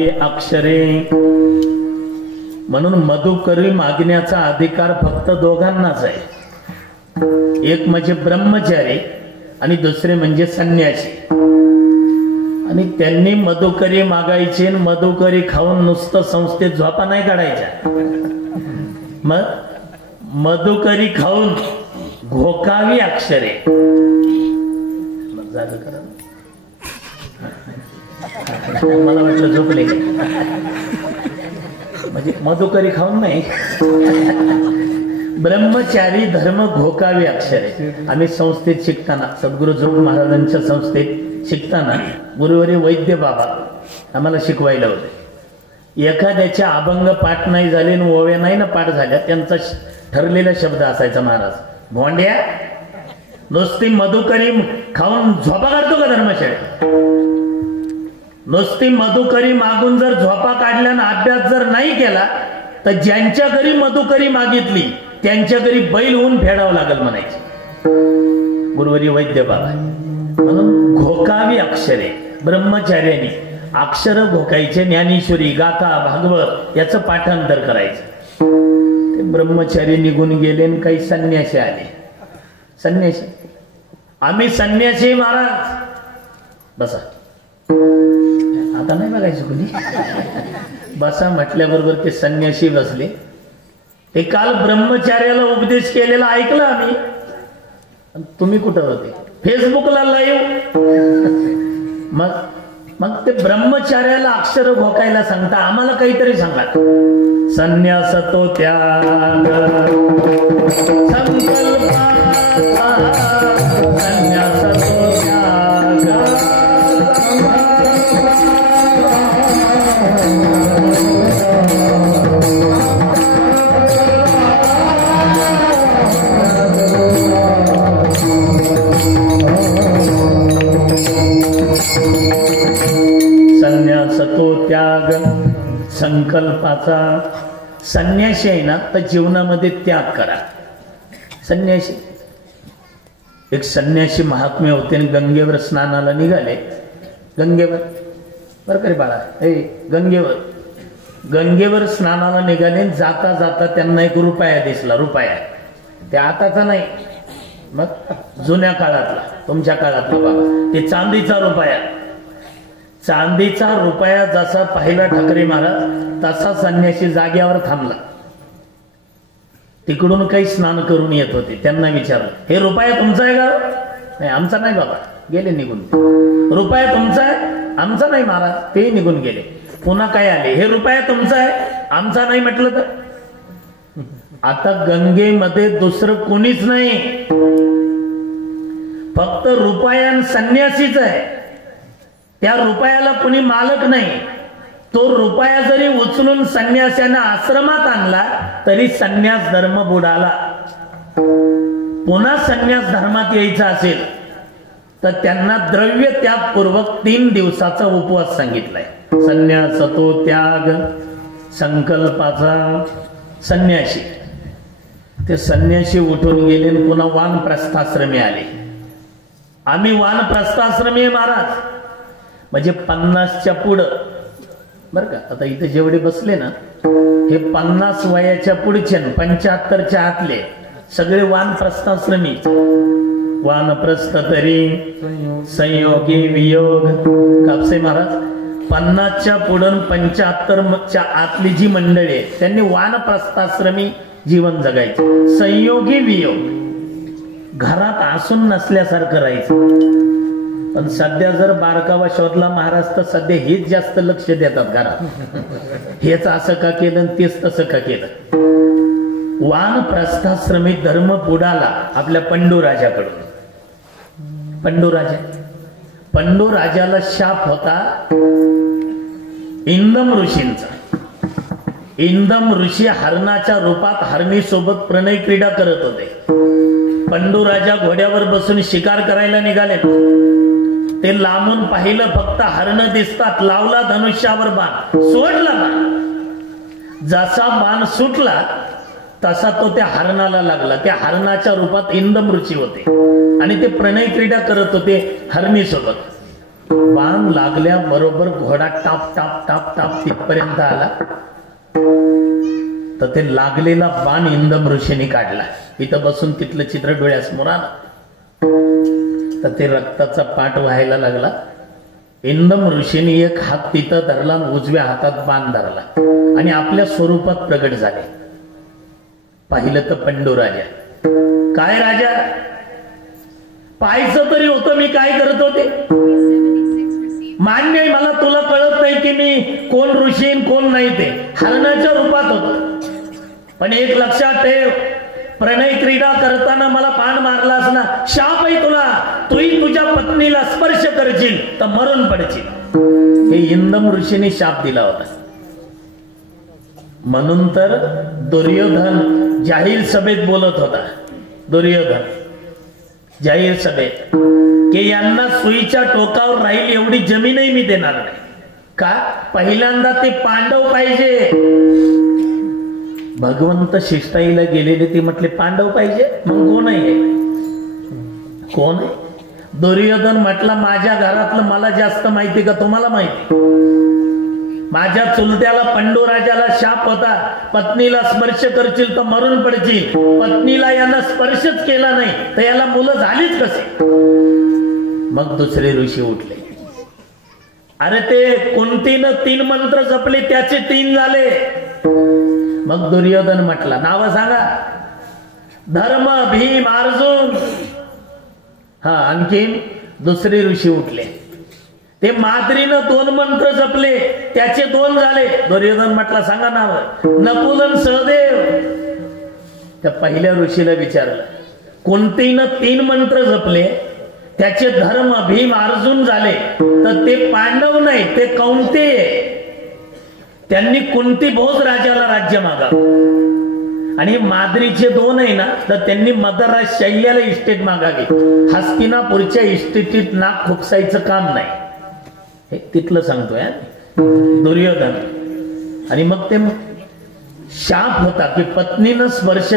घोकावी अक्षरे. म्हणून मधुकरी मागण्याचा अधिकार फक्त दोघांनाच आहे. एक म्हणजे ब्रह्मचारी आणि दुसरे म्हणजे संन्यासी. आणि त्यांनी मधुकरी मागायची, मधुकरी खाऊन नुसतं संस्थेत झोपा नाही काढायच्या. मग मधुकरी खाऊन घोकावी अक्षरे. मला वाटलं झोपले म्हणजे मधुकरी खाऊन नाही. ब्रह्मचारी धर्म घोकावी अक्षरे. आम्ही संस्थेत शिकताना, सद्गुरु जोग महाराजांच्या संस्थेत शिकताना गुरुवारी वैद्य बाबा आम्हाला शिकवायला होते. एखाद्याच्या अभंग पाठ नाही झाले आणि ओव्या नाही ना पाठ झाल्या, त्यांचा ठरलेला शब्द असायचा, महाराज भोंड्या नुसती मधुकरी खाऊन झोपा काढतो का धर्मशाळेत? नुसती मधुकरी मागून जर झोपा काढल्या ना अभ्यास जर नाही केला तर ज्यांच्या घरी मधुकरी मागितली त्यांच्या घरी बैल होऊन फेडावं लागल म्हणायचे गुरुवारी वैद्य बाबा. म्हणून घोकावी अक्षरे. ब्रह्मचार्याने अक्षर घोकायचे. ज्ञानेश्वरी, गाथा, भागवत याचं पाठांतर करायचं. ते ब्रह्मचारी निघून गेले आणि काही संन्यासी आले. संन्यासी, आम्ही संन्यासी महाराज. बसा, आता नाही बघायचं कोणी. बसा म्हटल्याबरोबर ते संन्यासी बसले. ते काल ब्रह्मचार्याला उपदेश केलेला ऐकलं आम्ही. तुम्ही कुठं होते? फेसबुकला लाईव्ह. मग ते ब्रह्मचार्याला अक्षर घोकायला सांगता, आम्हाला काहीतरी सांगा. संन्यास तो त्याग संकल्पा, संन्यास तो त्याग. संन्यास तो त्याग संकल्पाचा. संन्यासी आहे ना तर जीवनामध्ये त्याग करा. संन्यासी, एक संन्यासी महात्मे होते आणि गंगेवर स्नानाला निघाले. गंगेवर बरं का रे बाळा, गंगेवर स्नानाला निघाले. जाता जाता त्यांना एक रुपया दिसला. रुपया ते आताचा नाही, मग जुन्या काळातला, तुमच्या काळातला बाबा. ते चांदीचा रुपया. चांदीचा रुपया जसा पाहिला ठाकरे महाराज तसा संन्यासी जाग्यावर थांबला. तिकडून काही स्नान करून येत होते. त्यांना विचारलं, हे रुपया तुमचा आहे का? नाही, आमचा नाही बाबा. गेले निघून. रुपया तुमचा आहे? आमचा नाही महाराज. ते निघून गेले. पुन्हा काय आले, हे रुपया तुमचा आहे? आमचा नाही म्हटलं तर. आता गंगेमध्ये दुसरं कोणीच नाही, फक्त रुपया संन्यासीच आहे. त्या रुपयाला कोणी मालक नाही. तो रुपया जरी उचलून संन्याशाने आश्रमात आणला तरी संन्यास धर्म बुडाला. पुन्हा संन्यास धर्मात यायचा असेल तर त्यांना द्रव्य त्यागपूर्वक 3 दिवसाचा उपवास सांगितलाय. संन्यास तो त्याग संकल्पाचा. संन्यासी, ते संन्यासी उठून गेले आणि पुन्हा वानप्रस्थाश्रमी आले. आम्ही वानप्रस्थाश्रमी आहे महाराज. म्हणजे 50च्या पुढं बरं का. आता इथे जेवढे बसले ना हे 50 वयाच्या पुढचे, 75च्या आतले सगळे वानप्रस्थाश्रमी. वानप्रस्थ तरी संयोगी वियोग. कापसे महाराज 50च्या पुढं 75च्या आतली जी मंडळी आहे त्यांनी वानप्रस्थाश्रमी जीवन जगायचे. संयोगी वियोग, घरात असून नसल्यासारखं राहायचं. पण सध्या जर बारकावा शोधला महाराज तर सध्या हेच जास्त लक्ष देतात घरात. हेच असं का केलं, तेच तसं का केलं. वानप्रस्थाश्रमी धर्म बुडाला आपल्या पंडूराजाकडून. पंडूराजाला शाप होता इंदम ऋषींचा. इंदम ऋषी हरणाच्या रूपात हरणी सोबत प्रणय क्रीडा करत होते. पंडूराजा घोड्यावर बसून शिकार करायला निघाले. ते लांबून पाहिलं, फक्त हरण दिसतात. लावला धनुष्यावर बाण, सोडला बाण. जसा बाण सुटला तसा तो त्या हरणाला लागला. त्या हरणाच्या रूपात इंदम ऋषी होते आणि ते प्रणय क्रीडा करत होते हरणी सोबत. बाण लागल्याबरोबर घोडा टाप टाप टाप टाप तिथपर्यंत आला, तर ते लागलेला बाण इंदम ऋषीने काढला. इथं बसून तिथलं चित्र डोळ्यासमोर आलं, तर ते रक्ताचा पाट व्हायला लागला. इंदम ऋषीने एक हात तिथं धरला, उजव्या हातात बाण धरला आणि आपल्या स्वरूपात प्रगट झाले. पाहिलं तर पंडू राजा. काय राजा, पाहायचं तरी होतं मी काय करत होते. मान्य आहे मला, तुला कळत नाही की मी कोण ऋषी कोण नाही. ते हरणाच्या रूपात होत. पण एक लक्षात ठेव, प्रणय क्रीडा करताना मला पाण मारलास ना, शाप आहे तुला. तूही तुझ्या पत्नीला स्पर्श करशील तर मरण पडशील. हे इंदम ऋषीने शाप दिला होता. म्हणून तर दुर्योधन जाहीर सभेत बोलत होता. दुर्योधन जाहीर सभेत की यांना सुईच्या टोकावर राहील एवढी जमीनही मी देणार नाही. का? पहिल्यांदा ते पांडव पाहिजे. भगवंत शिष्टाईला गेलेले ते म्हटले पांडव पाहिजे. मग कोण आहे? कोण आहे? दुर्योधन म्हटला माझ्या घरातलं मला जास्त माहिती का तुम्हाला माहिती? माझ्या चुलत्याला पंडू राजाला शाप होता, पत्नीला स्पर्श करशील तर मरून पडशील. पत्नीला यानं स्पर्शच केला नाही तर याला मुलं झालीच कसे? मग दुसरे ऋषी उठले. अरे ते कुंतीनं 3 मंत्र जपले, त्याचे 3 झाले. मग दुर्योधन म्हटला नाव सांगा. धर्म, भीम, अर्जुन. हा, आणखीन दुसरे ऋषी उठले. ते माद्रीनं 2 मंत्र जपले, त्याचे 2 झाले. दुर्योधन म्हटला सांगा नाव. नकुलन, सहदेव. त्या पहिल्या ऋषीला विचारलं, कुंतीनं 3 मंत्र जपले, त्याचे धर्म, भीम, अर्जुन झाले, तर ते पांडव नाही ते कौंतेय. त्यांनी कुंती भोज राजाला राज्य मागावं. आणि माद्रीचे 2 आहे ना, तर त्यांनी मदराज शैल्याला इस्टेट मागावी. हस्तिनापूरच्या इस्टेटीत नाक खुपसायचं काम नाही. हे तिथलं सांगतोय दुर्योधन. आणि मग ते शाप होता की पत्नीनं स्पर्श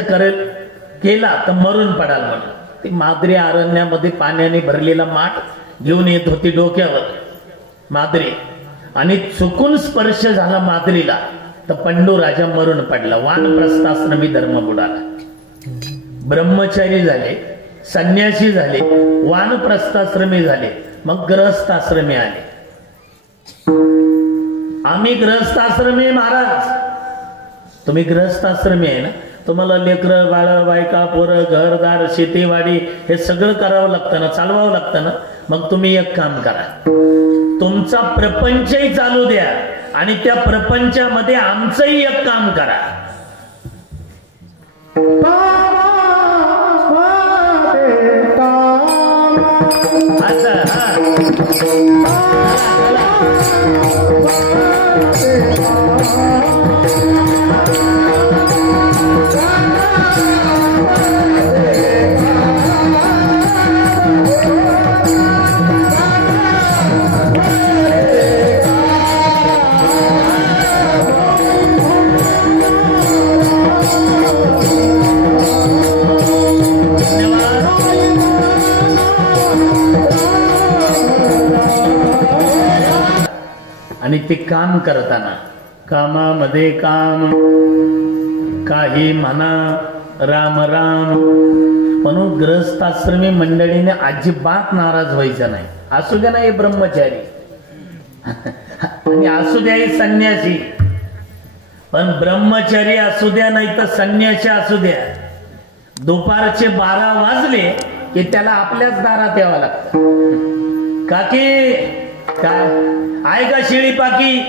केला तर मरून पडाल म्हणून. ती माद्री अरण्यामध्ये पाण्याने भरलेला माठ घेऊन येत होती डोक्यावर माद्री, आणि चुकून स्पर्श झाला माद्रीला तर पंडू राजा मरून पडला. वानप्रस्थाश्रमी धर्म बुडाला. ब्रह्मचारी झाले, संन्यासी झाले, वानप्रस्थाश्रमी झाले, मग ग्रहस्थाश्रमी आले. आम्ही ग्रहस्थाश्रमी महाराज. तुम्ही ग्रहस्थाश्रमी आहे ना, तुम्हाला लेकरं, बाळ, बायका, पोरं, घरदार, शेतीवाडी हे सगळं करावं लागतं ना, चालवावं लागतं ना. मग तुम्ही एक काम करा, तुमचा प्रपंचही चालू द्या आणि त्या प्रपंचामध्ये आमचंही एक काम करा. आणि ते काम करताना कामामध्ये काम, काही म्हणा राम राम. म्हणून ग्रहस्थाश्रमी मंडळीने अजिबात नाराज व्हायचं नाही. असू द्या नाही ब्रह्मचारी आणि असू द्या संन्यासी, पण ब्रह्मचारी असू द्या नाही तर संन्यासी असू द्या, दुपारचे 12 वाजले की त्याला आपल्याच दारात यावं लागतं. काकी काय आहे का शिळी पाकी,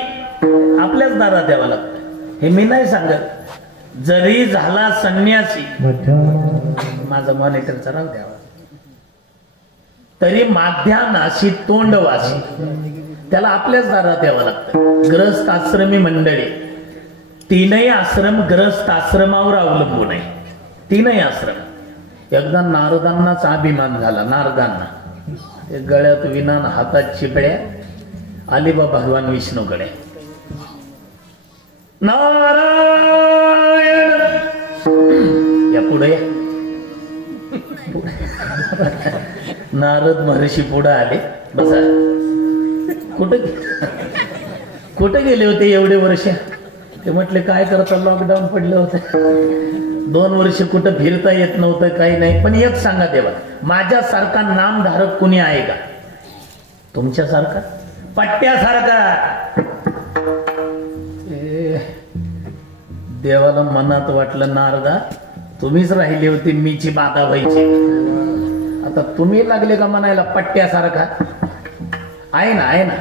आपल्याच दारात यावं लागतं. हे मी नाही सांगत. जरी झाला संन्यासी, माझा मॉनिटरचा राव द्यावा, तरी माध्यानाशी तोंडवासी त्याला आपल्याच दारात यावं लागतं. ग्रहस्थ आश्रमी मंडळी 3ही आश्रम ग्रहस्थ आश्रमावर अवलंबून आहे. 3ही आश्रम. एकदा नारदांनाच अभिमान झाला. नारदांना गळ्यात विना, हातात चिपड्या, आले बा भगवान विष्णूकडे. नारायण या पुढे नारद महर्षी पुढे आले. बसा. कुठं गेले होते एवढे वर्ष? ते म्हटले काय करता, लॉकडाऊन पडलं होतं, 2 वर्ष कुठं फिरता येत नव्हतं, काही नाही. पण एक सांगा देवा, माझ्यासारखा नामधारक कुणी आहे का? तुमच्यासारखा, पट्ट्यासारखा. देवाला मनात वाटलं, नारदा तुम्हीच राहिली होती, मीची बाधा व्हायची. आता तुम्ही लागले का म्हणायला पट्ट्यासारखा? आहे ना, आहे ना.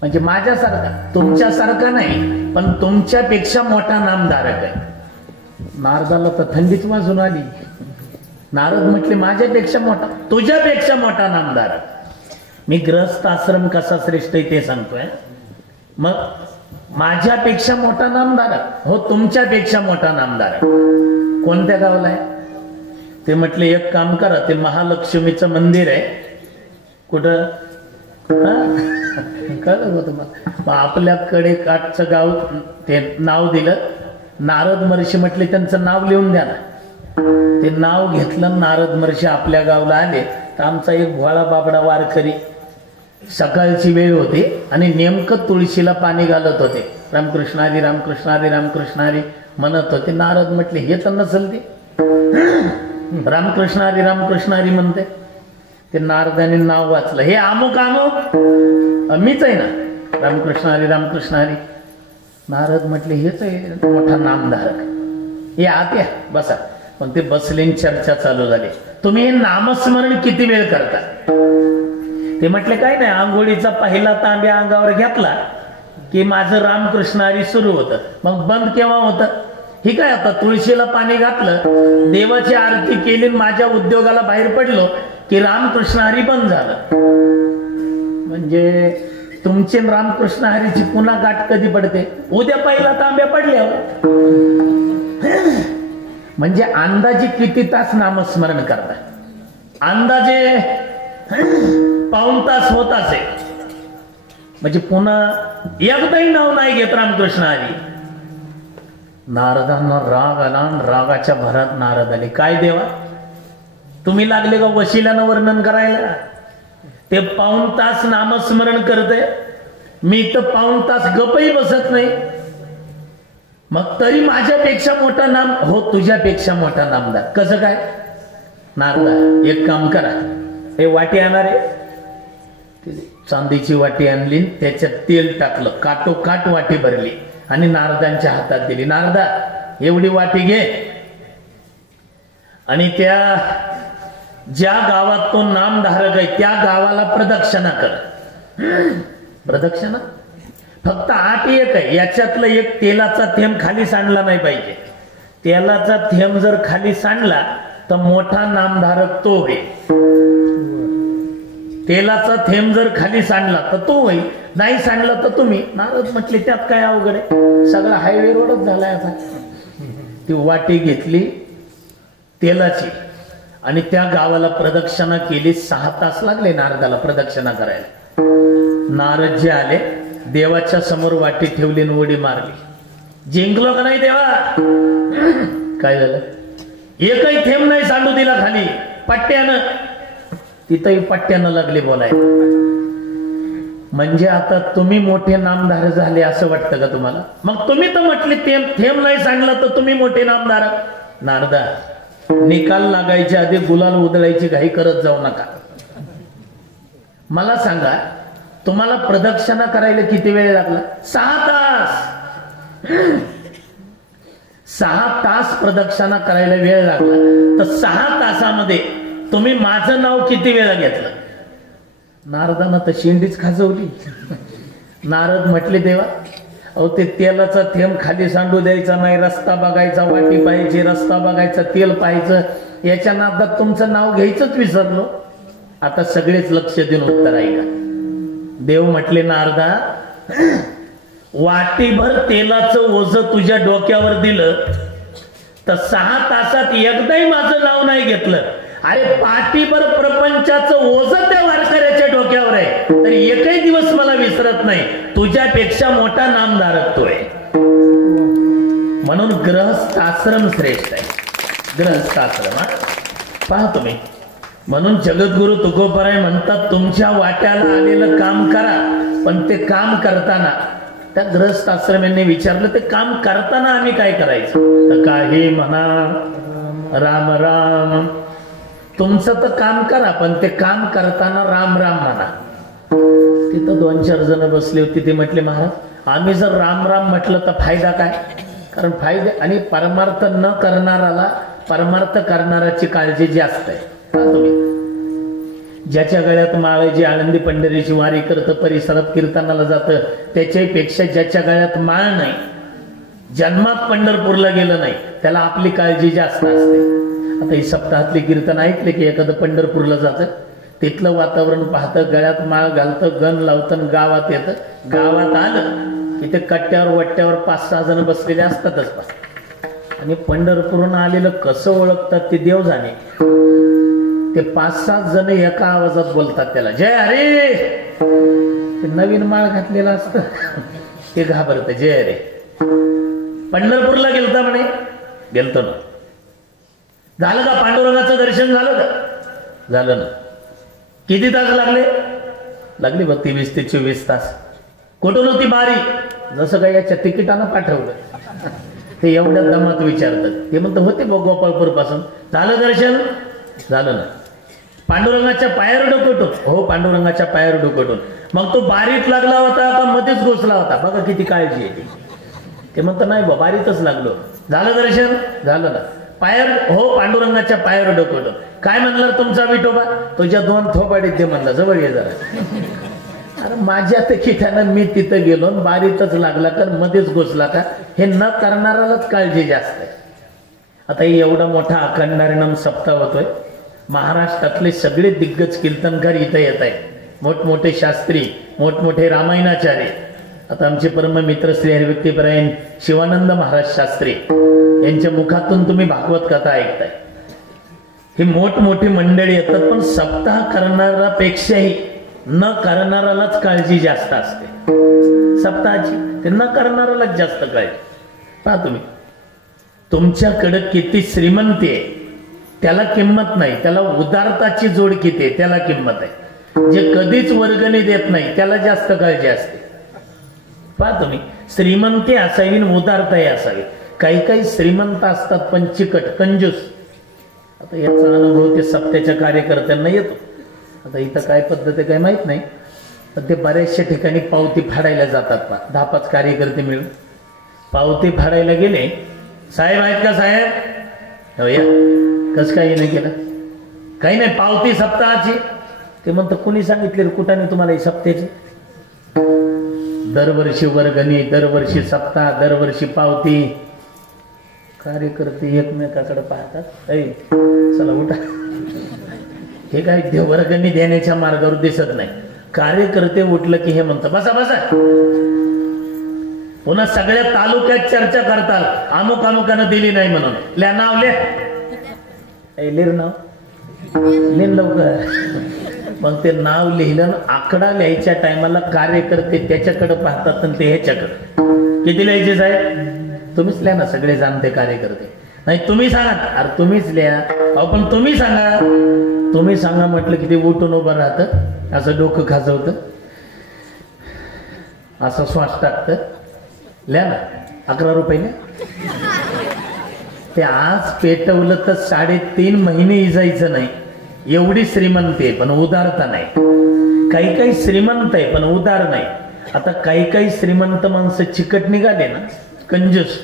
म्हणजे माझ्यासारखा, तुमच्यासारखा नाही, पण तुमच्यापेक्षा मोठा नामधारक आहे. नारदाला तर थंडीच वाजून आली. नारद म्हटले माझ्यापेक्षा मोठा, तुझ्यापेक्षा मोठा नामधारक. मी गृहस्थ आश्रम कसा श्रेष्ठ आहे ते सांगतोय. मग माझ्यापेक्षा मोठा नामधारक, हो तुमच्यापेक्षा मोठा नामधारक. कोणत्या गावाला आहे? ते म्हटले एक काम करा, ते महालक्ष्मीचं मंदिर आहे. कुठं? कळलं होतं मग. आपल्याकडे काठचं गाव ते नाव दिलं. नारद महर्षी म्हटले त्यांचं नाव लिहून द्या ना. ते नाव घेतलं. नारद महर्षी आपल्या गावला आले तर आमचा एक भोळा बाबडा वारकरी, सकाळची वेळ होती आणि नेमकं तुळशीला पाणी घालत होते. रामकृष्ण हरी, रामकृष्ण हरी, रामकृष्ण हरी म्हणत होते. नारद म्हटले हे तर नसेल ते, रामकृष्ण हरी, रामकृष्ण हरी म्हणते. ते नारदाने नाव वाचलं, हे अमुक अमुक मीच आहे ना, रामकृष्ण हरी, रामकृष्ण हरी. नारद म्हटले हेच आहे मोठा नामधारक. हे आत या, बसा. पण ते बसले, चर्चा चालू झाली. तुम्ही हे नामस्मरण किती वेळ करता? ते म्हटले काय नाही, आंघोळीचा पहिला तांब्या अंगावर घेतला की माझं रामकृष्ण हरी सुरू होतं. मग बंद केव्हा होतं? ही काय, आता तुळशीला पाणी घातलं, देवाची आरती केली, माझ्या उद्योगाला बाहेर पडलो की रामकृष्ण हरी बंद झालं. म्हणजे तुमचे रामकृष्ण हरीची पुन्हा गाठ कधी पडते? उद्या पहिला तांब्या पडल्यावर. म्हणजे अंदाजे किती तास नामस्मरण करता? अंदाजे पाऊण तास होत असेल. म्हणजे पुन्हा एकदाही नाव नाही घेत रामकृष्ण हरी. नारदांना राग आला. रागाच्या भरात नारद आले, काय देवा तुम्ही लागले का वशिल्यानं वर्णन करायला? ते पाऊण तास नामस्मरण करते, मी तर पाऊण तास गपही बसत नाही. मग तरी माझ्यापेक्षा मोठा नाम, हो तुझ्यापेक्षा मोठा नामदार. कसं काय? नारदा एक काम करा, हे वाटी आणणार आहे, चांदीची वाटी आणली, त्याच्यात तेल टाकलं, काटोकाट वाटी भरली आणि नारदांच्या हातात दिली. नारदा एवढी वाटी घे आणि त्या ज्या गावात तो नामधारक आहे त्या गावाला प्रदक्षिणा कर. प्रदक्षिणा फक्त 8 एक आहे, याच्यातलं एक तेलाचा थेंब खाली सांडला नाही पाहिजे. तेलाचा थेंब जर खाली सांडला तर मोठा नामधारक तो होईल. तेलाचा थेंब जर खाली सांडला तर तो होईल, नाही सांडला तर तुम्ही. नारद म्हटले त्यात काय अवघड आहे, सगळा हायवे रोडच झालाय आता. ती वाटी घेतली तेलाची आणि त्या गावाला प्रदक्षिणा केली. 6 तास लागले नारदाला प्रदक्षिणा करायला. नारद जे आले, देवाच्या समोर वाटी ठेवली आणि उडी मारली. जिंकलो का नाही देवा? काय झालं? एकही थेंब नाही सांडू दिला खाली. पट्ट्यानं, तिथंही पट्ट्यानं लागले बोलाय. म्हणजे आता तुम्ही मोठे नामधार झाले असं वाटतं का तुम्हाला? मग तुम्ही तर म्हटले थेंब नाही सांडला तर तुम्ही मोठे नामधार. नारदा निकाल लागायच्या आधी गुलाल उधळायची घाई करत जाऊ नका. मला सांगा, तुम्हाला प्रदक्षिणा करायला किती वेळ लागला? 6 तास. 6 तास प्रदक्षिणा करायला वेळ लागला तर 6 तासामध्ये तुम्ही माझं नाव किती वेळा घेतलं? नारदानं तर शेंडीच खाजवली. नारद म्हटले देवा, अहो ते तेलाचा थेंब खाली सांडू द्यायचा नाही, रस्ता बघायचा, वाटी पाहायची, रस्ता बघायचा, तेल पाहायचं, याच्या नादात तुमचं नाव घ्यायचंच विसरलो. आता सगळेच लक्ष देऊन उत्तर ऐका. देव म्हटले नारदा, वाटीभर तेलाचं ओझं तुझ्या डोक्यावर दिलं तर 6 तासात एकदाही माझं नाव नाही घेतलं. अरे पाठीभर प्रपंचाचं ओझं त्या वारकऱ्याच्या डोक्यावर आहे, तर एकही दिवस मला विसरत नाही. तुझ्यापेक्षा मोठा नामधारक तो आहे. म्हणून गृहस्थ आश्रम श्रेष्ठ आहे. गृहस्थ आश्रम पहा तुम्ही, म्हणून जगद्गुरु तुकोबराय म्हणतात, तुमच्या वाट्याला आलेलं काम करा, पण ते काम करताना त्या ग्रस्त आश्रमांनी विचारलं, ते काम करताना आम्ही काय करायचं? तर काही म्हणा राम राम. तुमचं तर काम करा, पण ते काम करताना राम राम म्हणा. तिथं 2-4 जण बसले होते. ते म्हटले, महाराज आम्ही जर राम राम म्हटलं तर फायदा काय? कारण फायदे आणि परमार्थ न करणाराला परमार्थ करणाराची काळजी जास्त आहे. तुम्ही ज्याच्या गळ्यात माळ, जे आळंदी पंढरीची वारी करतं, परिसरात कीर्तनाला जातं, त्याच्यापेक्षा ज्याच्या गळ्यात माळ नाही, जन्मात पंढरपूरला गेलं नाही, त्याला आपली काळजी जास्त असते. आता ही सप्ताहातली कीर्तन ऐकले की एखादं पंढरपूरला जातं, तिथलं वातावरण पाहतं, गळ्यात माळ घालतं, गण लावतं, गावात येतं. गावात आलं की ते कट्ट्यावर वट्ट्यावर 5-6 जण बसलेले असतातच. आणि पंढरपूरहून आलेलं कसं ओळखतात ते देव जाणे. ते 5-7 जण एका आवाजात बोलतात त्याला, जय हरे. ते नवीन माळ घातलेलं असतं, ते घाबरत, जय हरे. पंढरपूरला गेलता म्हणे, गेलतो ना. झालं का पांडुरंगाचं दर्शन झालं का? झालं ना. किती तास लागले बघ, 23 ते 24 तास. कुठून होती बारी? जसं काय याच्या तिकिटानं पाठवलं. ते एवढ्या दमात विचारतात. ते म्हणतात, होते बघ गोपाळपूर पासून. झालं दर्शन? झालं ना. पांडुरंगाच्या पायावर डोकटून? हो, पांडुरंगाच्या पायावर डोकटून. मग तो बारीत लागला होता का मध्येच घुसला होता? बघा किती काळजी येते. ते म्हणतात, नाही बा, बारीतच लागलो. झालं दर्शन? झालं ना. पायावर? हो, पांडुरंगाच्या पायावर डोकटून. काय म्हणलं तुमचा विठोबा? तुझ्या 2 थोबाडीत दे म्हणला, जवळ ये जरा. अरे माझ्या तिकिटानं मी तिथं गेलो, बारीतच लागला का मध्येच घुसला का? हे न करणारालाच काळजी जास्त आहे. आता एवढा मोठा अखंडारिणाम सप्ताह होतोय. महाराष्ट्रातले सगळे दिग्गज कीर्तनकार इथं येत आहेत. मोठमोठे शास्त्री, मोठमोठे रामायणाचार्य. आता आमचे परम मित्र श्री हरिभक्तीपरायण शिवानंद महाराज शास्त्री यांच्या मुखातून तुम्ही भागवत कथा ऐकताय. ही मोठमोठी मंडळी येतात, पण सप्ताह करणारापेक्षाही न करणारालाच काळजी जास्त असते. सप्ताहाची ते न करणारालाच जास्त काळजी. पहा तुम्ही, तुमच्याकडे किती श्रीमंती आहे त्याला किंमत नाही, त्याला उदारताची जोड किती आहे त्याला किंमत आहे. जे कधीच वर्गणी देत नाही त्याला जास्त काळजी असते. पहा तुम्ही, श्रीमंती असावी, उदारताही असावी. काही श्रीमंत असतात पण चिकट, कंजूस. आता याचा अनुभव ते सप्त्याच्या कार्यकर्त्यांना येतो. आता इथं काय पद्धत आहे काय माहित नाही, पण ते बऱ्याचशा ठिकाणी पावती फाडायला जातात. 10-5 कार्यकर्ते मिळून पावती फाडायला गेले. साहेब आहेत का साहेब? हो या. कसं काही नाही केलं? काही नाही, पावती सप्ताहाची. ते म्हणतं, कुणी सांगितले कुठं नाही तुम्हाला ही सप्त्याची? दरवर्षी वर्गणी, दरवर्षी सप्ताह, दरवर्षी पावती. कार्यकर्ते एकमेकाकडे पाहतात, ऐ चला उठा. हे काय वर्गणी देण्याच्या मार्गावर दिसत नाही. कार्यकर्ते उठलं की हे म्हणतं, बसा बसा. पुन्हा सगळ्या तालुक्यात चर्चा करताल, अमुक अमुकानं दिली नाही म्हणून. ल्या नाव लिर नाव लिह लवकर. मग ते नाव लिहिलं, आकडा लिहायच्या टायमाला कार्यकर्ते त्याच्याकडे पाहतात आणि ते ह्याच्याकडे. किती लिहायचे साहेब? तुम्हीच लिहा ना, सगळे जाणते कार्यकर्ते. नाही तुम्ही सांगा. अरे तुम्हीच लिहा. अहो पण तुम्ही सांगा. तुम्ही सांगा म्हटलं की ते उठून उभं राहतं, असं डोकं खाजवतं, असं श्वास टाकतं. लिहा ना, 11 रुपये ते आज पेटवलं तर 3.5 महिने इजायचं नाही. एवढी श्रीमंती आहे पण उदारता नाही. काही श्रीमंत आहे पण उदार नाही. आता काही श्रीमंत माणसं चिकट निघाले ना, कंजूस,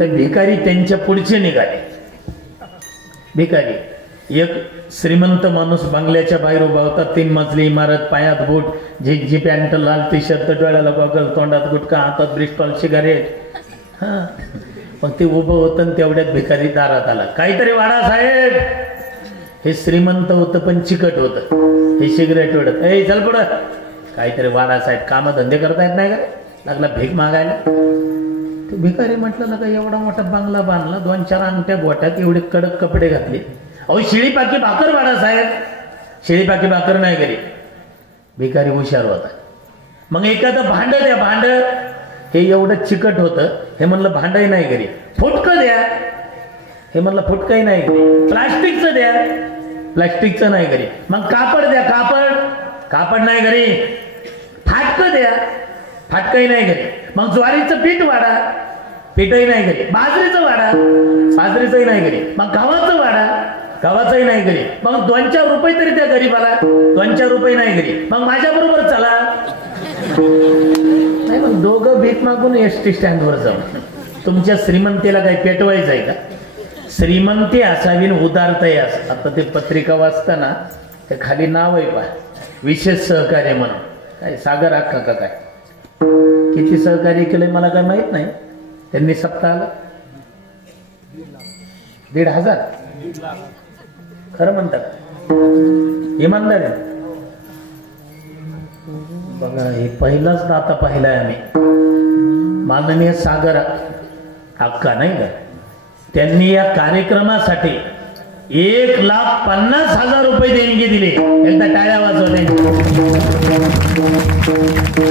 तर भिकारी त्यांच्या पुढचे निघाले. भिकारी. एक श्रीमंत माणूस बंगल्याच्या बाहेर उभा होता. 3 मजली इमारत, पायात बूट, झिकझी पॅन्ट, लाल टी शर्ट, डोळ्याला गॉगल, तोंडात गुटखा, हातात ब्रिस्टॉल सिगारेट. हा, मग ते उभं होतं आणि तेवढ्यात भिकारी दारात आला. काहीतरी वाढा साहेब. हे श्रीमंत होतं पण चिकट होतं. हे सिगरेट ओढत, ए चल पुढं. काहीतरी वाढा साहेब, काम धंदे करता येत नाही का? लागला भीक मागायला. ते भिकारी म्हटलं ना, का एवढा मोठा बंगला बांधला, 2-4 अंगठ्या गोट्यात, एवढे कडक कपडे घातले. अहो शिळी पाकी भाकर वाढा साहेब. शिळी पाकी भाकर नाही घरी. भिकारी हुशार होता. मग एखादं भांड द्या. भांड हे एवढं चिकट होतं. हे म्हणलं भांडही नाही घरी. फुटकं द्या. हे म्हणलं फुटकंही नाही घरी. प्लास्टिकचं द्या. प्लास्टिकचं नाही घरी, मग कापड द्या. कापड नाही घरी, फाटकं द्या. फाटकही नाही घरी. मग ज्वारीचं पीठ वाढा, पीठही नाही घरी. बाजरीचं वाढा, बाजरीचंही नाही घरी. मग गव्हाचं वाढा, गव्हाचंही नाही घरी. मग 2-4 रुपये तरी त्या गरीबाला, 2-4 रुपये नाही घरी. मग माझ्या बरोबर चला. नाही, मग दोघं भीक मागून एसटी स्टँडवर जाऊ. तुमच्या श्रीमंतीला काही पेटवायचं आहे का? श्रीमंती असावी, उदारताही अस. आता ते पत्रिका वाचताना ते खाली नाव आहे पहा, विशेष सहकार्य म्हणून. काय सागर अक्का का काय, किती सहकार्य केलंय मला काय माहित नाही. त्यांनी सप्ताहाला 1,500. खरं म्हणतात, इमानदार आहे. बघा, हे पहिलाच दाता पाहिलाय आम्ही. माननीय सागर अक्का नाही का, त्यांनी या कार्यक्रमासाठी 1,50,000 रुपये देणगी दिली. एकदा टाळ्या वाजवते.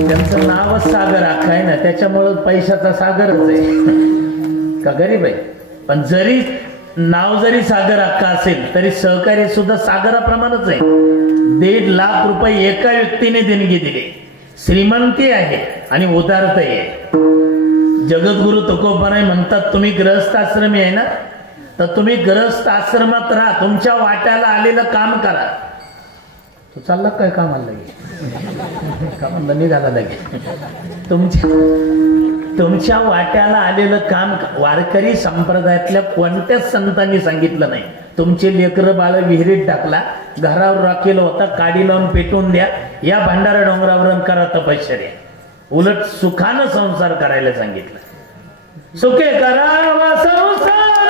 त्यांचं नावच सागर अक्का आहे ना, त्याच्यामुळे पैशाचा सागरच आहे. का गरीब आहे, पण जरी नाव जरी सागर अक्का असेल तरी सहकार्य सुद्धा सागराप्रमाणेच आहे. 1.5 लाख रुपये एका व्यक्तीने देणगी दिली. श्रीमंती आहे आणि उदारता आहे. जगद्गुरु तुकोबाराय म्हणतात, तुम्ही गृहस्थ आश्रमी आहे ना, तर तुम्ही गृहस्थ आश्रमात राहा, तुमच्या वाट्याला आलेलं काम करा. तू चालला काय कामाला लगे, कामाला निघाला लगे. तुमच्या वाट्याला आलेलं काम. वारकरी संप्रदायातल्या कोणत्याच संतांनी सांगितलं नाही तुमचे लेकरं बाळ विहिरीत टाकला, घरावर राखेल होता, काडी लावून पेटून द्या, या भांडारा डोंगरावर करा तपश्चर्या. उलट सुखानं संसार करायला सांगितलं. सुखे करावा संसार,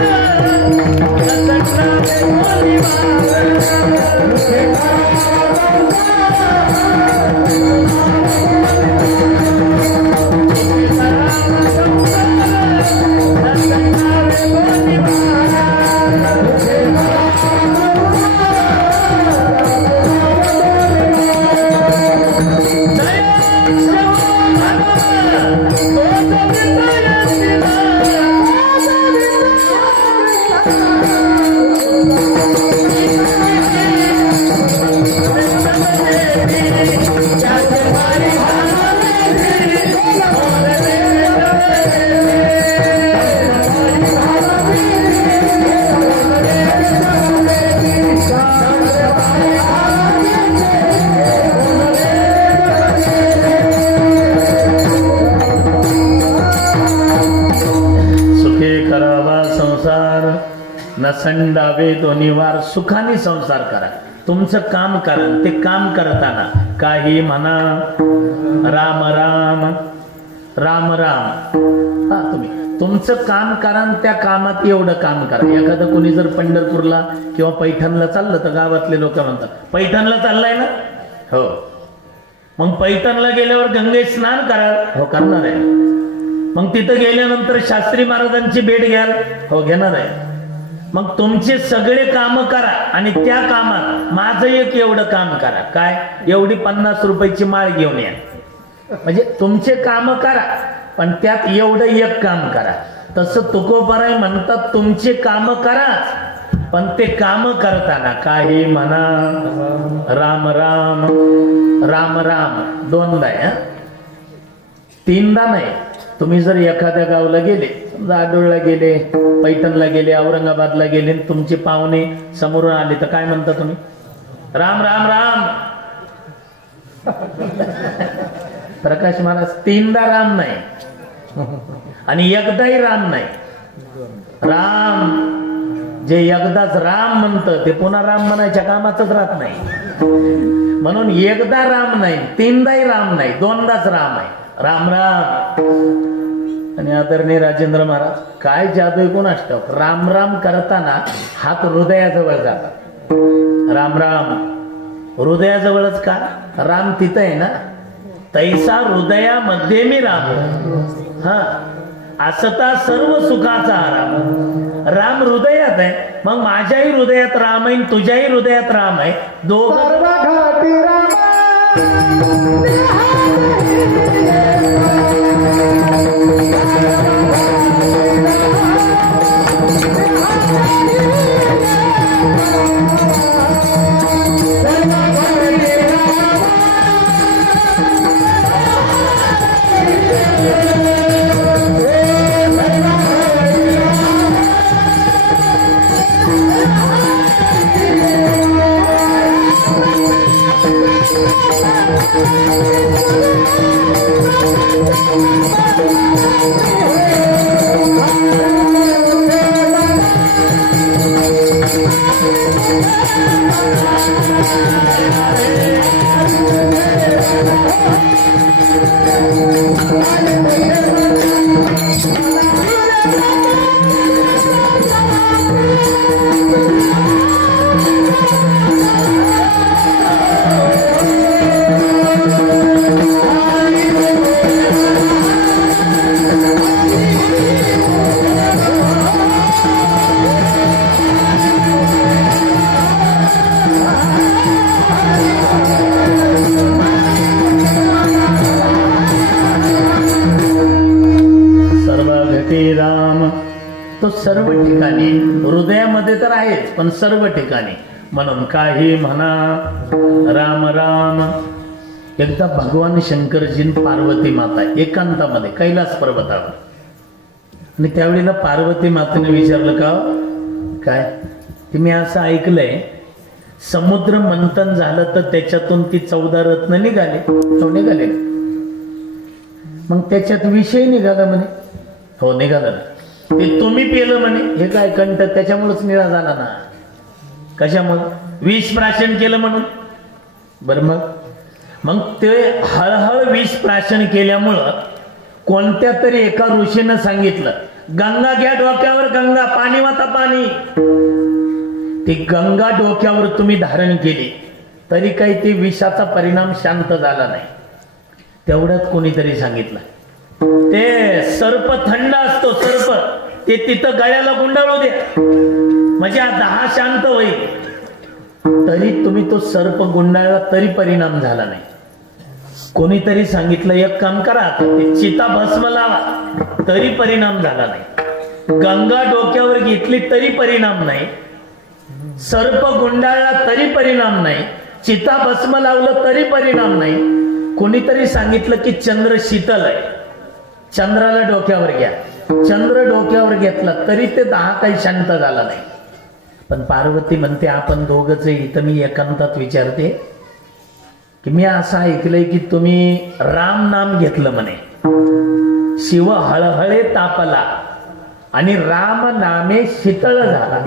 संडावे दोन्ही वार. सुखाने संसार करा, तुमचं काम करा. ते काम करताना काही म्हणा, राम राम राम राम. हा, तुम्ही तुमचं काम करा, त्या कामात एवढं काम करा. एखादं कोणी जर पंढरपूरला किंवा पैठणला चाललं तर गावातले लोक म्हणतात, पैठणला चाललाय ना, हो, मग पैठणला गेल्यावर गंगे स्नान करा, हो करणार आहे. मग तिथं गेल्यानंतर शास्त्री महाराजांची भेट घ्याल, हो घेणार आहे. मग तुमचे सगळे काम करा आणि त्या कामात माझं एक एवढं काम करा. काय, एवढी 50 रुपयाची माळ घेऊन या. म्हणजे तुमचे काम करा पण त्यात एवढं एक काम करा. तसं तुकोबाराय म्हणतात, तुमचे काम करा पण ते काम करताना काही म्हणा, राम राम राम राम. 2दा आहे, 3दा नाही. तुम्ही जर एखाद्या गावला गेले, समजा आडोळला गेले, पैठणला गेले, औरंगाबादला गेले, तुमचे पाहुणे समोरून आले तर काय म्हणता तुम्ही? राम राम राम. प्रकाश महाराज 3दा राम नाही आणि एकदाही राम नाही. राम जे एकदाच राम म्हणतं ते पुन्हा राम म्हणायच्या कामाचंच राहत नाही. म्हणून एकदा राम नाही, 3दाही राम नाही, 2दाच राम आहे. राम राम. आणि आदरणीय राजेंद्र महाराज काय जादू कोणास ठाऊक, राम राम करताना हात हृदयाजवळ जातात. राम राम हृदयाजवळच का? राम तिथं आहे ना, तैसा हृदयामध्ये मी राम. हा, असता सर्व सुखाचा आराम. राम हृदयात आहे, मग माझ्याही हृदयात राम आहे, तुझ्याही हृदयात राम आहे. दोघं हृदयामध्ये तर आहेच, पण सर्व ठिकाणी. म्हणून काही म्हणा राम राम. एकदा भगवान शंकरजी पार्वती माता एकांतामध्ये कैलास पर्वतावर, आणि त्यावेळेला पार्वती मातेने विचारलं, का काय तुम्ही असं ऐकलंय समुद्र मंथन झालं तर त्याच्यातून ती 14 रत्न निघाले. तो निघाले. मग त्याच्यात विषय निघाला म्हणे. हो निघाला ना. ते तुम्ही पेलं म्हणे. हे काय कंठ त्याच्यामुळेच निळा झाला ना. कशामुळे? विष प्राशन केलं म्हणून. बरं मग ते हळहळ विष प्राशन केल्यामुळं कोणत्या तरी एका ऋषीनं सांगितलं, गंगा घ्या डोक्यावर, गंगा पाणी वाता पाणी. ती गंगा डोक्यावर तुम्ही धारण केली तरी काही ते विषाचा परिणाम शांत झाला नाही. तेवढ्यात कोणीतरी सांगितलं, ते सर्प थंड असतो सर्प, ते तिथं गळ्याला गुंडाळू दे म्हणजे हा शांत होईल. तरी तुम्ही तो सर्प गुंडाळला तरी परिणाम झाला नाही. कोणीतरी सांगितलं, एक काम करा, ते चिता भस्म लावा तरी परिणाम झाला नाही. गंगा डोक्यावर घेतली तरी परिणाम नाही. सर्प गुंडाळला तरी परिणाम नाही. चिता भस्म लावलं तरी परिणाम नाही. कोणीतरी सांगितलं की चंद्र शीतल आहे, चंद्राला डोक्यावर घ्या. चंद्र डोक्यावर घेतला तरी ते काही शांत झाला नाही. पण पार्वती म्हणते, आपण दोघच इथं मी एकांतात विचारते की मी असं ऐकलंय की तुम्ही राम नाम घेतलं म्हणे. शिव हळहळे तापला आणि राम नामे शीतळ झाला.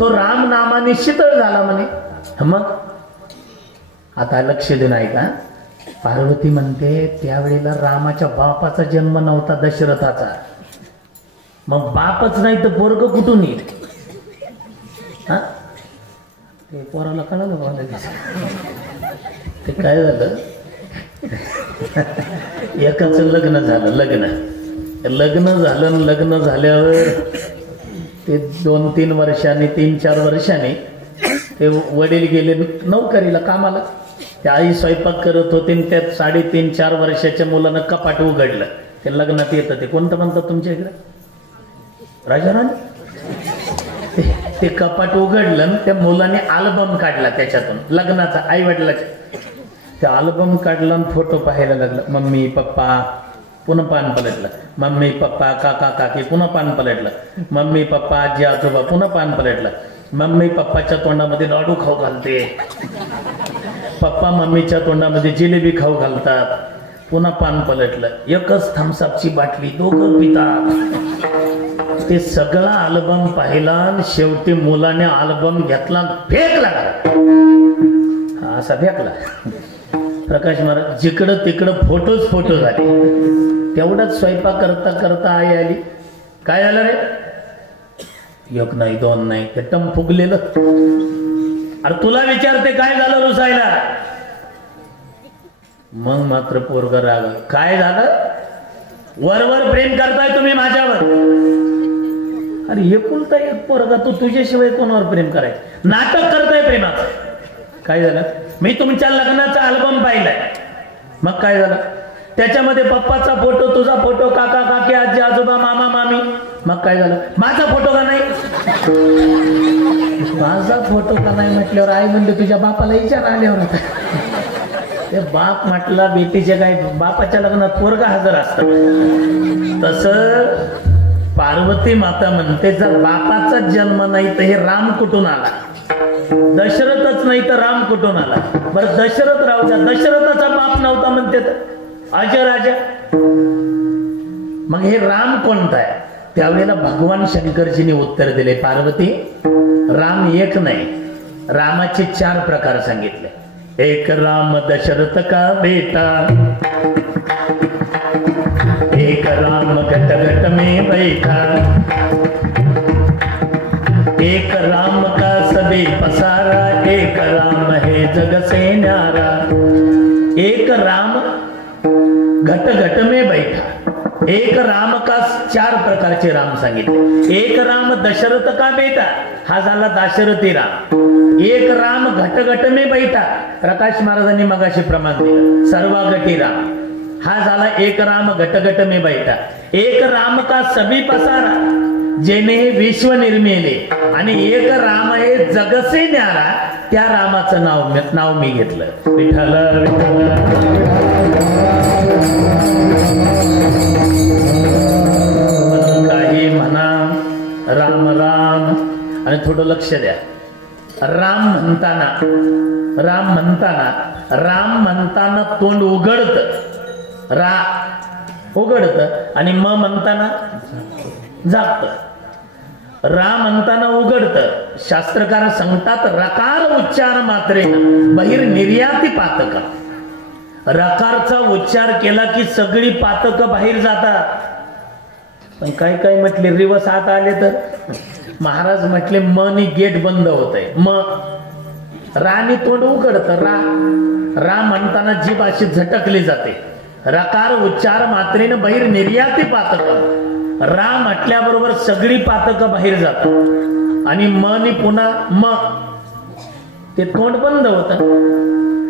तो राम नामाने शीतळ झाला म्हणे. मग आता लक्ष दे नाही का. पार्वती म्हणते, त्यावेळेला रामाच्या बापाचा जन्म नव्हता, दशरथाचा. मग बापच नाही तर पोरग कुठून येईल? हा, ते पोराला कळलं बघा. ते काय झालं, एकाच लग्न झालं. लग्न झाल्यावर ते 2-3 वर्षांनी 3-4 वर्षांनी ते वडील गेले नोकरीला कामाला. ते आई स्वयंपाक करत होते, त्यात 3.5-4 वर्षाच्या मुलानं कपाट उघडलं. ते लग्नात येतं, ते कोणतं म्हणतात तुमच्या इकडे, राजाराणी. ते कपाट उघडलं, त्या मुलाने अल्बम काढला त्याच्यातून लग्नाचा, आई वडिलाचा. ते अल्बम काढला, फोटो पाहायला लागला. मम्मी पप्पा, पुन्हा पान पलटलं. मम्मी पप्पा काका काकी, पुन्हा पान पलटलं. मम्मी पप्पा आजी आजोबा, पुन्हा पान पलटलं. मम्मी पप्पाच्या तोंडामध्ये लाडू खाऊ घालते, पप्पा मम्मीच्या तोंडामध्ये जिलेबी खाऊ घालतात. पुन्हा पान पलटलं. एकच थम्सअपची बाटली दोघं पितात. ते सगळा अल्बम पाहिला. शेवटी मुलाने अल्बम घेतला, फेकला. असा फेकला. प्रकाश महाराज जिकडं तिकडं फोटो झाले. तेवढाच स्वयंपाक करता करता आई आली. काय झालं रे? 1 नाही 2 नाही, ते टम फुगलेलं. अरे तुला विचारते काय झालं रुसायला? मग मात्र पोरगा राग, काय झालं? वरवर प्रेम करताय तुम्ही माझ्यावर. अरे एकुलता एक पोरगा, तू तुझ्याशिवाय कोणावर प्रेम करायचं? नाटक करताय प्रेमाचं. काय झालं? मी तुमच्या लग्नाचा अल्बम पाहिलाय. मग काय झालं? त्याच्यामध्ये पप्पाचा फोटो, तुझा फोटो, काका काकी, आजी आजोबा, मामा मामी. मग काय झालं? माझा फोटो का नाही? माझा फोटो का नाही म्हटल्यावर आई म्हणते, तुझ्या बापाला विचार आल्यावर. ते बाप म्हटला, बेटीच्या काय बापाच्या लग्नात पोरगा हजर असतात. तसं पार्वती माता म्हणते, जर बापाचा जन्म नाही तर हे राम कुठून आला? दशरथच नाही तर राम कुठून आला? बरं दशरथ राहू द्या, दशरथाचा बाप नव्हता म्हणते तर अजय राजा. मग हे राम कोणता आहे? त्यावेळेला भगवान शंकरजीने उत्तर दिले, पार्वती राम एक नाही, रामाचे 4 प्रकार सांगितले. एक राम दशरथ का बेटा, एक राम घट घट में बैठा, एक राम का सभी पसारा, एक राम है जग से न्यारा. एक राम घट घट में बैठा. एक राम का 4 प्रकारचे राम सांगितले. एक राम दशरथ का बेटा, हा झाला दाशरथी राम. एक राम घट घट में बैठा, प्रकाश महाराजांनी मगाशी प्रमाण दिलं, सर्वागटी राम, हा झाला एक राम घट घट में बैठा. एक राम का सभी पसारा, जेणे हे विश्व निर्मिले आणि एक राम हे जगसे न्यारा, त्या रामाचं नाव मी घेतलं. विठ्ठल विठ्ठल. काही म्हणा राम राम. आणि थोडं लक्ष द्या. राम म्हणताना तोंड उघडत, उघडत आणि म म्हणताना झाकत. रा म्हणताना उघडत. शास्त्रकार सांगतात रकार उच्चार मात्रे बहिर निर्याती पातक. रकारचा उच्चार केला की सगळी पातक बाहेर जातात. पण काय काय म्हटले रिवर्स आत आले तर महाराज म्हटले मनी गेट बंद होत आहे. म राणी तोंड उघडत. रा म्हणताना जीभ अशी झटकली जाते. रकार उच्चार मात्रेनं बाहेर निर्याती पातक. रा म्हटल्याबरोबर सगळी पातक बाहेर जातात आणि मनी पुन्हा म ते तोंड बंद होत.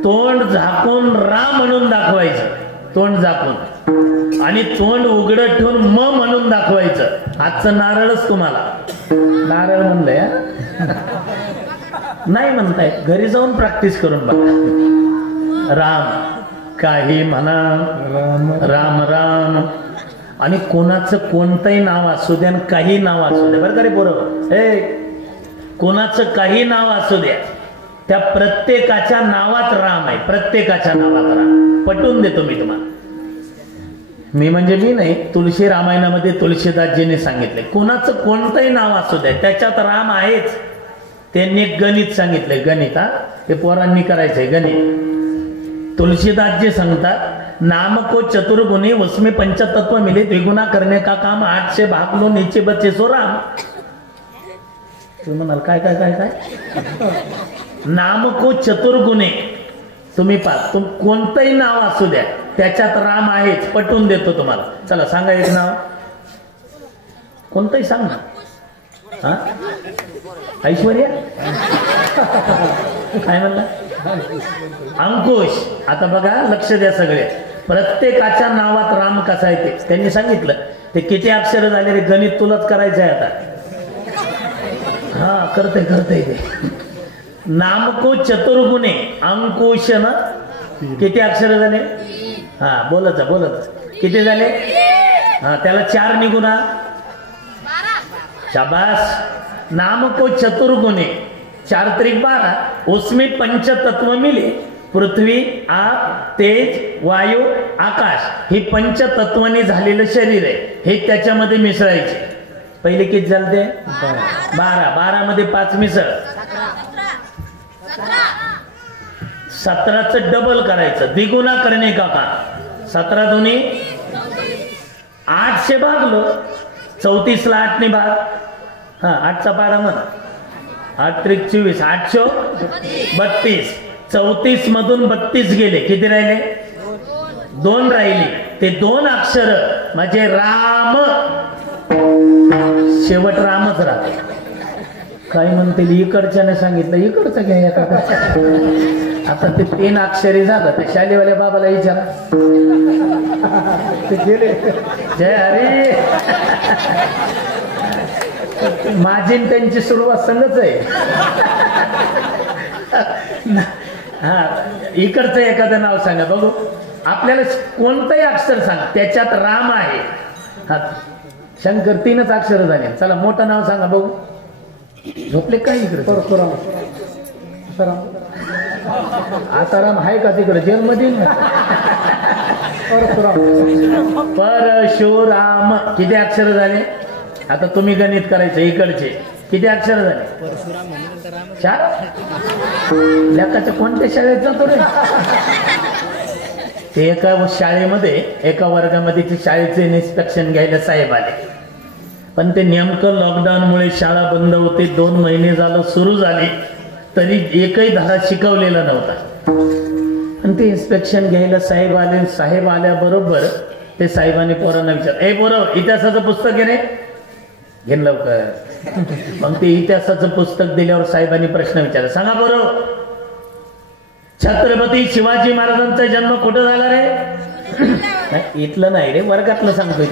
तोंड झाकून रा म्हणून दाखवायचं, तोंड झाकून, आणि तोंड उघडत ठेवून म म्हणून दाखवायचं. आजचं नारळच तुम्हाला नारळ म्हणलंय, नाही म्हणताय, घरी जाऊन प्रॅक्टिस करून बघा. राम काही म्हणा राम राम. आणि कोणाचं कोणतंही नाव असू द्या, काही नाव असू द्या, बरं का रे बरोबर, हे कोणाचं काही नाव असू द्या, त्या प्रत्येकाच्या नावात राम आहे. प्रत्येकाच्या नावात राम. पटवून देतो मी तुम्हाला. मी म्हणजे मी नाही, तुळशी रामायणामध्ये तुळशीदासजीने सांगितले कोणाचं कोणतंही नाव असू द्या त्याच्यात राम आहेच. त्यांनी गणित सांगितले. गणित हे पोरांनी करायचंय गणित. तुलसीदासजी सांगतात नाम को चतुर्गुणी उसमें पंचतत्व मिले, द्विगुना करने का काम 8 भाग लो नीचे बच्चे सो राम. तुम्ही म्हणाल काय काय काय काय. नाम को चतुर्गुणे, तुम्ही पाहा, कोणतंही नाव असू द्या त्याच्यात राम आहेच. पटवून देतो तुम्हाला. चला सांगा एक नाव, कोणतंही सांग ना. हा ऐश्वर्या काय म्हणला. अंकुश. आता बघा लक्ष द्या सगळे, प्रत्येकाच्या नावात राम कसा आहे ते त्यांनी सांगितलं. ते किती अक्षर झाले रे, गणित तुलाच करायचं आहे आता. हा करते ते. नाम को चतुर्गुणे अंकुश ना, किती अक्षर झाले. हा बोलत किती झाले. हा त्याला 4 निगुणा. शाबास. नाम को चतुर्गुणे 4 त्रिक 12, उसमें पंचतत्व मिले, पृथ्वी आप तेज वायू आकाश, हे पंचतत्वाने झालेलं शरीर आहे. हे त्याच्यामध्ये मिसळायचे. पहिले किती झाले. 12 मध्ये 5 मिसळ, 17चं डबल करायचं. द्विगुणा करणे का 17 दुनी 8 भागलो. 34 ला 8 ने भाग. हा 8चा पाडा म्हणा. 8 त्रिक 24, 832. 34 मधून 32 गेले. किती राहिले. 2 राहिली. ते 2 अक्षर म्हणजे राम. शेवट रामच राहते. काय म्हणते इकडच्याने सांगितलं इकडचं घ्या एका. आता ते 3 अक्षरी झालं. ते शालेवाल्या बाबाला विचारा. ते गेले. जय हरी. माझी त्यांची सुरुवात संगच आहे. हा इकडचं एखादं नाव सांगा बघू. आपल्याला कोणतंही अक्षर सांगा त्याच्यात राम आहे. हा शंकर 3च अक्षर झाले. चला मोठं नाव सांगा बघू. झोपले काय इकडे. आसाराम आहे का तिकडे जेलमध्ये. परशुराम किती अक्षर झाले. आता तुम्ही गणित करायचं. इकडचे किती अक्षर झाले. 4. लेकाच्या कोणत्या शाळेत जातो रे. ते एका शाळेमध्ये एका वर्गामध्ये ते शाळेचे इन्स्पेक्शन घ्यायला साहेब आले. पण ते नेमकं लॉकडाऊनमुळे शाळा बंद होते. 2 महिने झालं सुरू झाली तरी एकही धडा शिकवलेला नव्हता. आणि ते इन्स्पेक्शन घ्यायला साहेब आले. साहेब आल्याबरोबर ते साहेबांनी पोरांना विचार, ए पोरं इतिहासाचं पुस्तक घे रे. घेन लवकर. मग ते इतिहासाचं पुस्तक दिल्यावर साहेबांनी प्रश्न विचारला, सांगा पोरं छत्रपती शिवाजी महाराजांचा जन्म कुठं झाला रे. इथलं नाही रे, वर्गातलं सांगतोय.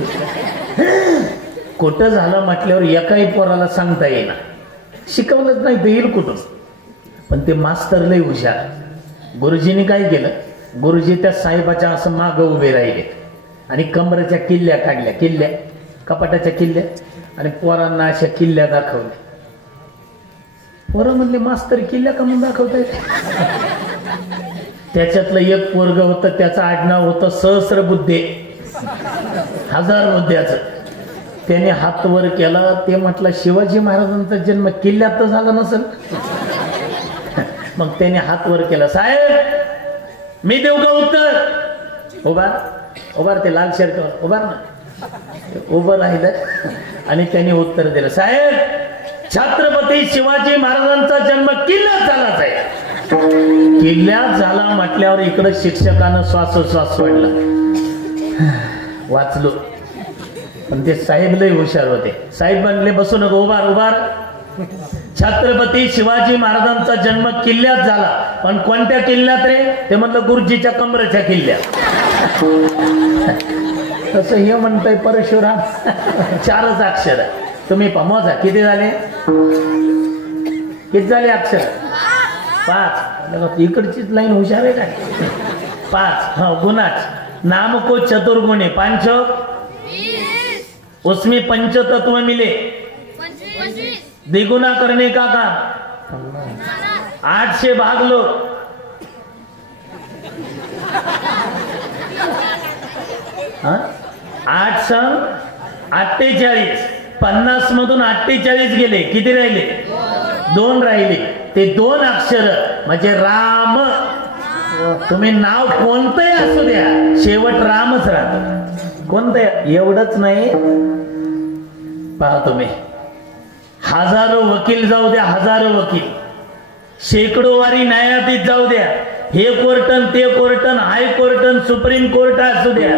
खोटं झालं म्हटल्यावर एकाही पोराला सांगता येईना, शिकवलंच नाही तर येईल कुठून. पण ते मास्तर लय हुशार. गुरुजींनी काय केलं, गुरुजी त्या साहेबाच्या असं मागं उभे राहिले आणि कमरेच्या किल्ल्या काढल्या, किल्ल्या कपाटाच्या किल्ल्या, आणि पोरांना अशा किल्ल्या दाखवल्या. पोरं म्हणले मास्तर किल्ल्या का म्हणून दाखवताय? त्याच्यातलं एक पोरग होतं, त्याचं आडनाव होतं सहस्रबुद्धे, 1000 बुद्ध्याचं. त्याने हात वर केला. ते म्हटलं शिवाजी महाराजांचा जन्म किल्ल्यात तर झाला नसेल. मग त्याने हात वर केला, साहेब मी देऊ का उत्तर? उभार ते लाल शर्ट उभार ना. उभं राहिलं आणि त्याने उत्तर दिलं, साहेब छत्रपती शिवाजी महाराजांचा जन्म किल्ल्यात झालाच आहे. किल्ल्यात झाला म्हटल्यावर इकडं शिक्षकानं श्वासोश्वास सोडला. वाचलो. पण ते साहेब लय हुशार होते. साहेब म्हणले बसू नको, उभार. छत्रपती शिवाजी महाराजांचा जन्म किल्ल्यात झाला, पण कोणत्या किल्ल्यात रे? ते म्हणलं गुरुजीच्या कमरेच्या किल्ल्यात. तसं हे म्हणतंय परशुराम. 4च अक्षर. तुम्ही मोजा किती झाले? किती झाले अक्षर? 5. इकडचीच लाईन हुशार आहे काय? 5. हा गुणाच. नाम को चतुर्गुणे 5 उसमें पंचतत्व मिले, द्विगुना करने का काम 8 से भाग लो. हाँ 8 संग 48. 50 मधून 48 गेले. किती राहिले? 2 राहिले. ते 2 अक्षर म्हणजे राम. तुम्ही नाव कोणतंही असू द्या, शेवट रामच राहतो. कोणतं एवढंच नाही, पहा तुम्ही, हजारो वकील जाऊ द्या, हजारो वकील, शेकडो वारी न्यायाधीश जाऊ द्या, हे कोर्टन ते कोर्टन, हाय कोर्टन, सुप्रीम कोर्ट असू द्या,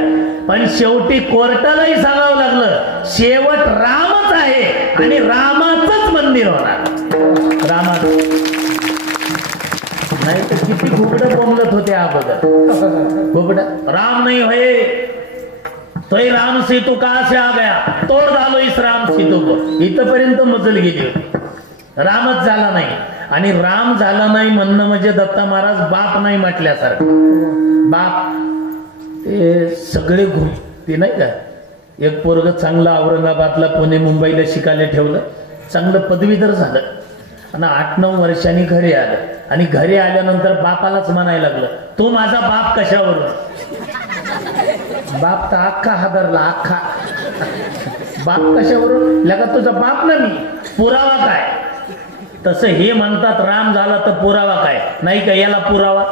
पण शेवटी कोर्टालाही सांगावं लागलं शेवट रामच आहे आणि रामाचंच मंदिर होणार. रामाच नाही तर किती घुबडं बोंबलत होते अगोदर. घुबडं राम नाही होय तो राम सेतू कहां से आ गया, तोड झालो इस राम सेतू को. इथपर्यंत मजल गेली होती. रामच झाला नाही. आणि राम झाला नाही म्हणणं म्हणजे दत्ता महाराज बाप नाही म्हटल्यासारखं. बाप ते सगळे ते नाही का. एक पोरग चांगलं औरंगाबादला, पुणे, मुंबईला शिकायला ठेवलं, चांगलं पदवीधर झालं आणि 8-9 वर्षांनी घरी आलं. आणि घरी आल्यानंतर बापालाच म्हणायला लागलं, तू माझा बाप कशावरून? बाप तर अख्खा हादरला, अख्खा. बाप कशावरून? लगा तुझा बाप ना मी, पुरावा काय? तसं हे म्हणतात राम झाला तर पुरावा काय? नाही का याला पुरावा?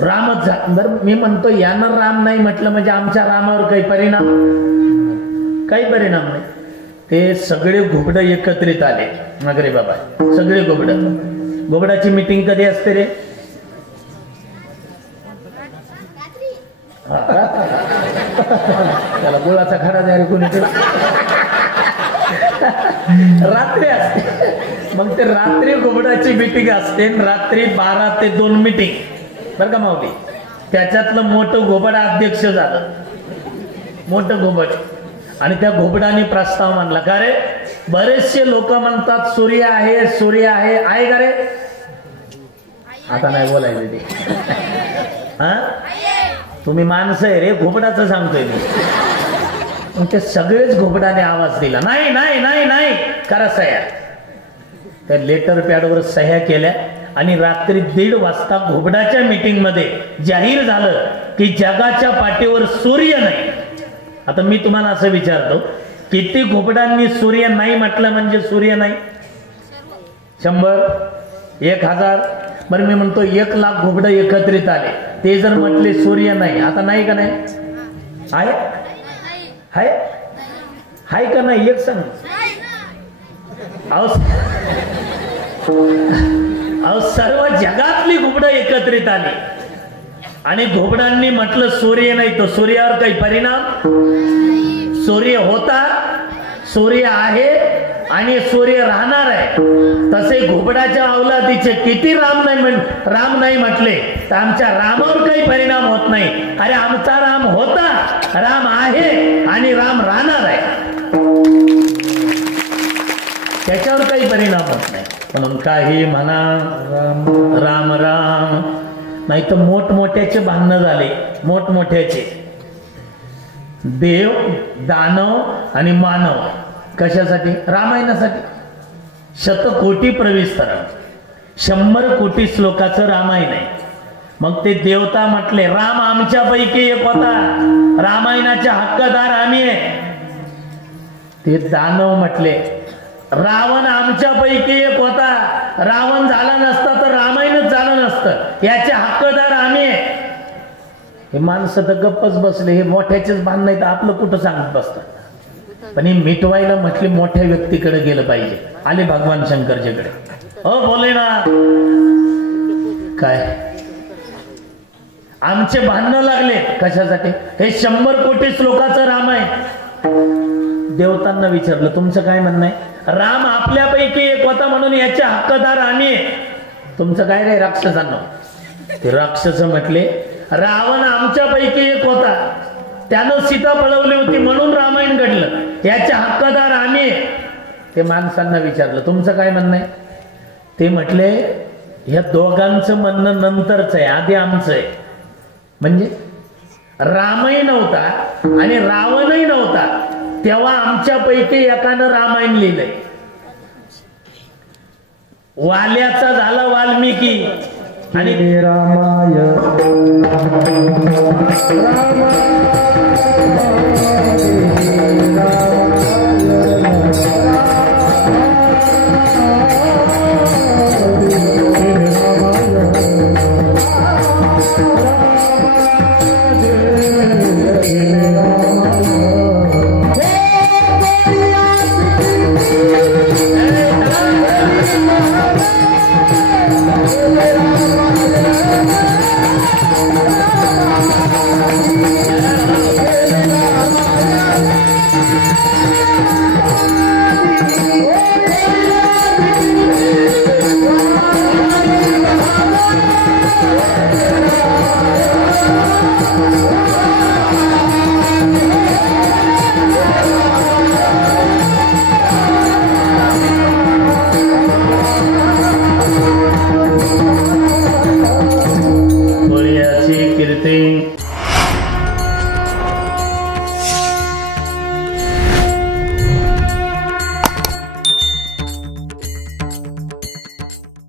रामच बरं. मी म्हणतो यानं राम नाही म्हटलं म्हणजे आमच्या रामावर काही परिणाम? काही परिणाम नाही. ते सगळे घुबड एकत्रित आले. नगरे बाबा सगळे घुबड. घुबडाची मीटिंग कधी असते रे? त्याला गुळाचा खडा द्या रे कोणी. रात्री असते. मग ते रात्री घुबडाची मीटिंग असते. रात्री 12 ते 2 मीटिंग. बरं का माऊली. त्याच्यातलं मोठं घोबड अध्यक्ष झालं. मोठं घोबड. आणि त्या घोबडाने प्रस्ताव मांडला. का रे बरेचसे लोक म्हणतात सूर्य आहे, सूर्य आहे. आहे का रे? आता नाही बोलायचं ते. हा तुम्ही माणसं आहे रे, घोबडाचं सांगतोय मी. मग ते सगळेच घोबडाने आवाज दिला, नाही नाही नाही नाही करा सह्या. त्या लेटर पॅडवर सह्या केल्या आणि रात्री 1:30 वाजता घोबडाच्या मीटिंग मध्ये जाहीर झालं की जगाच्या पाठीवर सूर्य नाही. आता मी तुम्हाला असं विचारतो, किती घोबडांनी सूर्य नाही म्हटलं म्हणजे सूर्य नाही? 100, 1000. बरं मी म्हणतो 1 लाख घोबड एकत्रित आले, ते जर म्हटले सूर्य नाही, आता नाही का नाही? आहे हाय हाय का नाही? एक सांग. सर्व जगातली घोबड एकत्रित आली आणि घोबडांनी म्हटलं सूर्य नाही. तो सूर्यावर काही परिणाम? सूर्य होता, सूर्य आहे आणि सूर्य राहणार आहे. तसे घोबडाच्या अवलादीचे किती राम नाही म्हटले तर आमच्या रामावर काही परिणाम होत नाही. अरे आमचा राम होता, राम आहे आणि राम राहणार आहे, त्याच्यावर काही परिणाम होत नाही. म्हणून काही म्हणा राम राम, नाही तर मोठमोठ्याचे भांडणं झाले. मोठमोठ्याचे देव, दानव आणि मानव कशासाठी? रामायणासाठी. शतकोटी प्रविस्तर 100 कोटी श्लोकाचं रामायण आहे. मग ते देवता म्हटले राम आमच्यापैकी एक होता, रामायणाचे हक्कदार आम्ही आहे. ते दानव म्हटले रावण आमच्यापैकी एक होता, रावण झाला नसता तर रामायणच झालं नसतं, याचे हक्कदार आम्ही आहे. हे माणसं तर गप्पच बसले. हे मोठ्याचेच भान नाही तर आपलं कुठं सांगत बसतात. पण हे मिटवायला म्हटले मोठ्या व्यक्तीकडे गेलं पाहिजे. आले भगवान शंकरजीकडे. बोले ना काय आमचे भांडणं लागले कशासाठी? हे 100 कोटी श्लोकाचं राम आहे. देवतांना विचारलं तुमचं काय म्हणणं आहे? राम आपल्यापैकी एक होता म्हणून याचे हक्कदार आम्ही. तुमचं काय रे राक्षसांना? ते राक्षस म्हटले रावण आमच्यापैकी एक होता, त्यानं सीता पळवली होती म्हणून रामायण घडलं, याचे हक्कदार आम्ही. ते माणसांना विचारलं तुमचं काय म्हणणं आहे? ते म्हटले ह्या दोघांचं म्हणणं नंतरच आहे, आधी आमचं आहे. म्हणजे रामही नव्हता आणि रावणही नव्हता तेव्हा आमच्यापैकी एकानं रामायण लिहिलंय. वाल्याचा झाला वाल्मिकी आणि रामाय राम